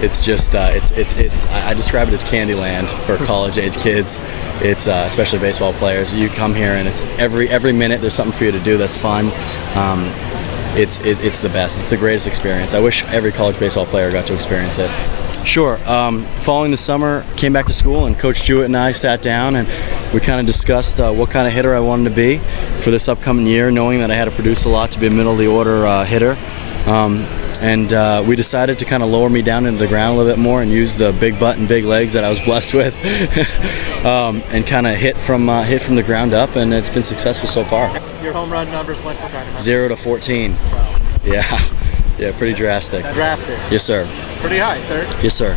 it's just I describe it as Candyland for college-age kids. It's especially baseball players. You come here and it's every minute there's something for you to do that's fun. It's the best. It's the greatest experience. I wish every college baseball player got to experience it. Sure. Following the summer, came back to school, and Coach Jewett and I sat down and we kind of discussed what kind of hitter I wanted to be for this upcoming year, knowing that I had to produce a lot to be a middle-of-the-order hitter. And we decided to kind of lower me down into the ground a little bit more and use the big butt and big legs that I was blessed with, and kind of hit from the ground up, and it's been successful so far. Your home run numbers went for kind of 0 to 14. Wow. Yeah, pretty drastic. Drafted. Yes, sir. Pretty high, third. Yes, sir.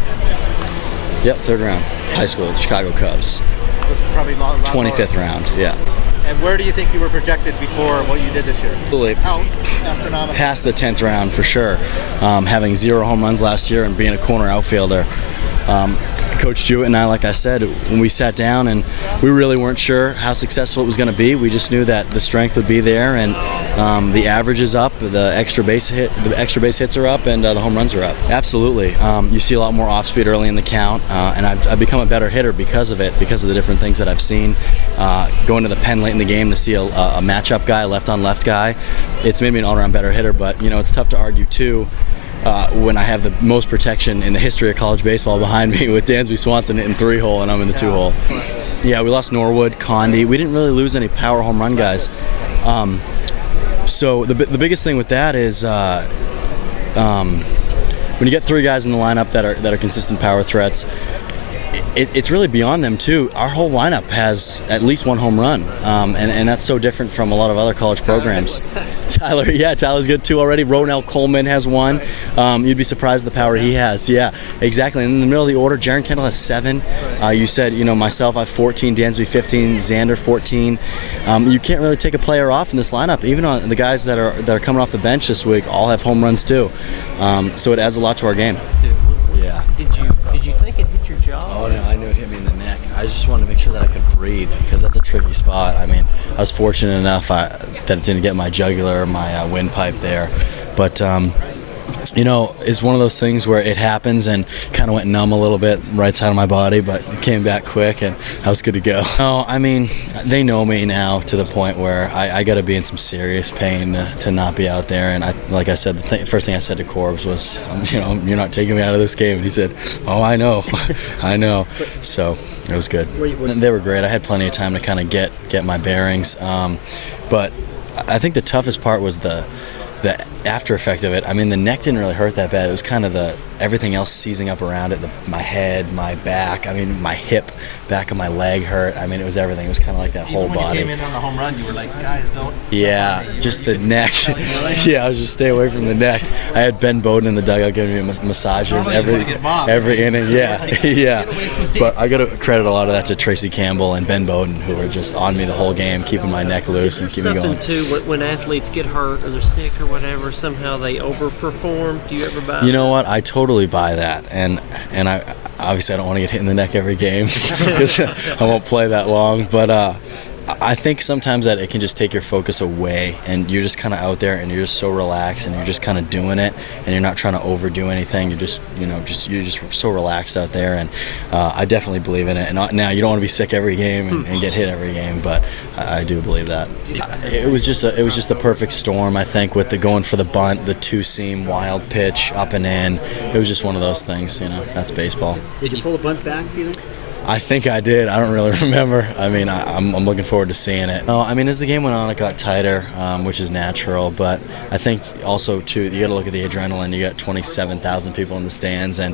Yep, third round. High school, Chicago Cubs. Probably lot 25th lower. round. Yeah. And where do you think you were projected before what you did this year? Out, astronomical. Past the 10th round for sure. Having 0 home runs last year and being a corner outfielder. Coach Jewett and I, like I said, when we sat down, and we really weren't sure how successful it was going to be. We just knew that the strength would be there, and the average is up, the extra base hits are up, and the home runs are up. Absolutely. You see a lot more off speed early in the count, and I've become a better hitter because of it, because of the different things that I've seen. Going to the pen late in the game to see a matchup guy, left on left guy, it's made me an all-around better hitter. But it's tough to argue too. When I have the most protection in the history of college baseball behind me, with Dansby Swanson hitting 3-hole and I'm in the 2-hole. Yeah, we lost Norwood, Condi. We didn't really lose any power home run guys. So the biggest thing with that is when you get 3 guys in the lineup that are consistent power threats, it's really beyond them too. Our whole lineup has at least 1 home run, and that's so different from a lot of other college programs. Tyler's good too already. Ronell Coleman has 1. You'd be surprised at the power he has. Yeah, exactly. And in the middle of the order, Jaron Kendall has 7. You said, myself, I have 14, Dansby 15, Xander 14. You can't really take a player off in this lineup. Even on the guys that are coming off the bench this week, all have home runs too. So it adds a lot to our game. Yeah. Did you think it hit your jaw? Oh no, I knew it hit me in the neck. I just wanted to make sure that I could breathe, because that's a tricky spot. I mean, I was fortunate enough that it didn't get my jugular or my windpipe there, but it's one of those things where it happens and kind of went numb a little bit, right side of my body, but it came back quick and I was good to go. No, I mean, they know me now to the point where I got to be in some serious pain to not be out there. And like I said, the first thing I said to Corbs was, you're not taking me out of this game. And he said, oh, I know, I know. So it was good. They were great. I had plenty of time to kind of get my bearings. But I think the toughest part was the after effect of it. I mean, the neck didn't really hurt that bad. It was kind of everything else seizing up around it, my head, my back, my hip, back of my leg hurt. I mean, it was everything. It was kind of like that whole body. When you came in on the home run, you were like, guys, don't. Yeah, just the neck. Yeah, I was just stay away from the neck. I had Ben Bowden in the dugout giving me massages every inning. Yeah. But I got to credit a lot of that to Tracy Campbell and Ben Bowden, who were just on me the whole game, keeping my neck loose and keeping me going. Something too, when athletes get hurt or they're sick or whatever, somehow they overperform. Do you ever buy You know what? I totally buy that, and I obviously I don't want to get hit in the neck every game because I won't play that long, but I think sometimes that it can just take your focus away, and you're just kind of out there and you're just so relaxed and you're just kind of doing it, and you're not trying to overdo anything. You're just you're just so relaxed out there, and I definitely believe in it. And now you don't want to be sick every game and get hit every game, but I do believe that. It was just the perfect storm, I think, with the going for the bunt, the 2-seam wild pitch up and in. It was just one of those things, that's baseball. Did you pull the bunt back, do you think? I think I did. I don't really remember. I mean, I'm looking forward to seeing it. No, I mean, as the game went on, it got tighter, which is natural. But I think also, too, you got to look at the adrenaline. You got 27,000 people in the stands, and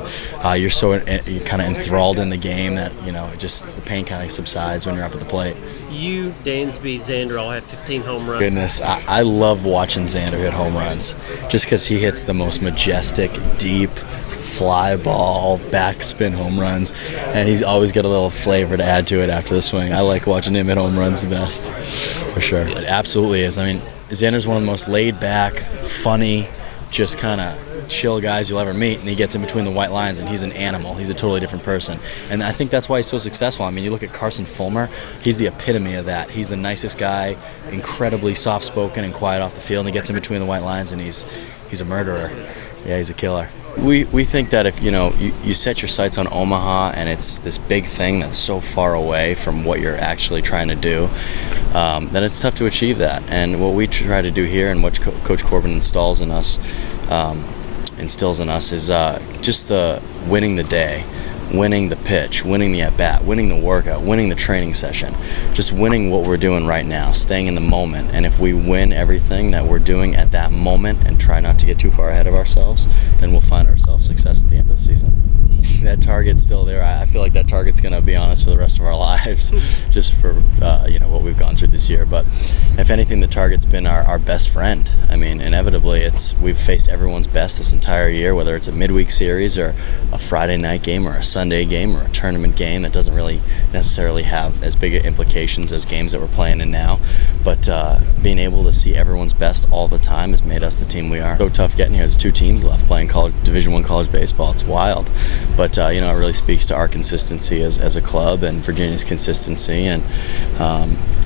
you're kind of enthralled in the game that, the pain kind of subsides when you're up at the plate. You, Dansby, Xander all have 15 home runs. Goodness, I love watching Xander hit home runs just because he hits the most majestic, deep, fly ball, backspin home runs, and he's always got a little flavor to add to it after the swing. I like watching him hit home runs the best, for sure. It absolutely is. I mean, Xander's one of the most laid back, funny, just kind of chill guys you'll ever meet, and he gets in between the white lines and he's an animal. He's a totally different person, and I think that's why he's so successful. I mean, you look at Carson Fulmer, he's the epitome of that. He's the nicest guy, incredibly soft-spoken and quiet off the field, and he gets in between the white lines and he's a murderer. Yeah, he's a killer. We think that if you set your sights on Omaha and it's this big thing that's so far away from what you're actually trying to do, then it's tough to achieve that. And what we try to do here and what Coach Corbin instills in us is just the winning the day, winning the pitch, winning the at-bat, winning the workout, winning the training session, just winning what we're doing right now, staying in the moment. And if we win everything that we're doing at that moment and try not to get too far ahead of ourselves, then we'll find ourselves success at the end of the season. That target's still there. I feel like that target's going to be on us for the rest of our lives, just for what we've gone through this year. But if anything, the target's been our best friend. I mean, inevitably, we've faced everyone's best this entire year, whether it's a midweek series or a Friday night game or a Sunday game or a tournament game that doesn't really necessarily have as big implications as games that we're playing in now. But being able to see everyone's best all the time has made us the team we are. So tough getting here. There's 2 teams left playing Division I college baseball. It's wild. But it really speaks to our consistency as a club and Virginia's consistency and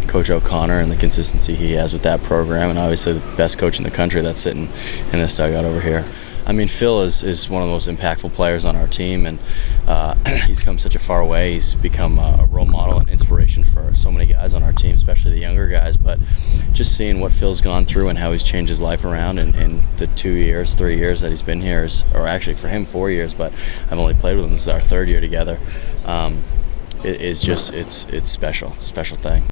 Coach O'Connor and the consistency he has with that program, and obviously the best coach in the country that's sitting in this dugout over here. I mean, Phil is one of the most impactful players on our team, and he's come such a far way. He's become a role model and inspiration for so many guys on our team, especially the younger guys. But just seeing what Phil's gone through and how he's changed his life around in the 2 years, 3 years that he's been here, or actually for him 4 years, but I've only played with him. This is our 3rd year together. It's special. It's a special thing.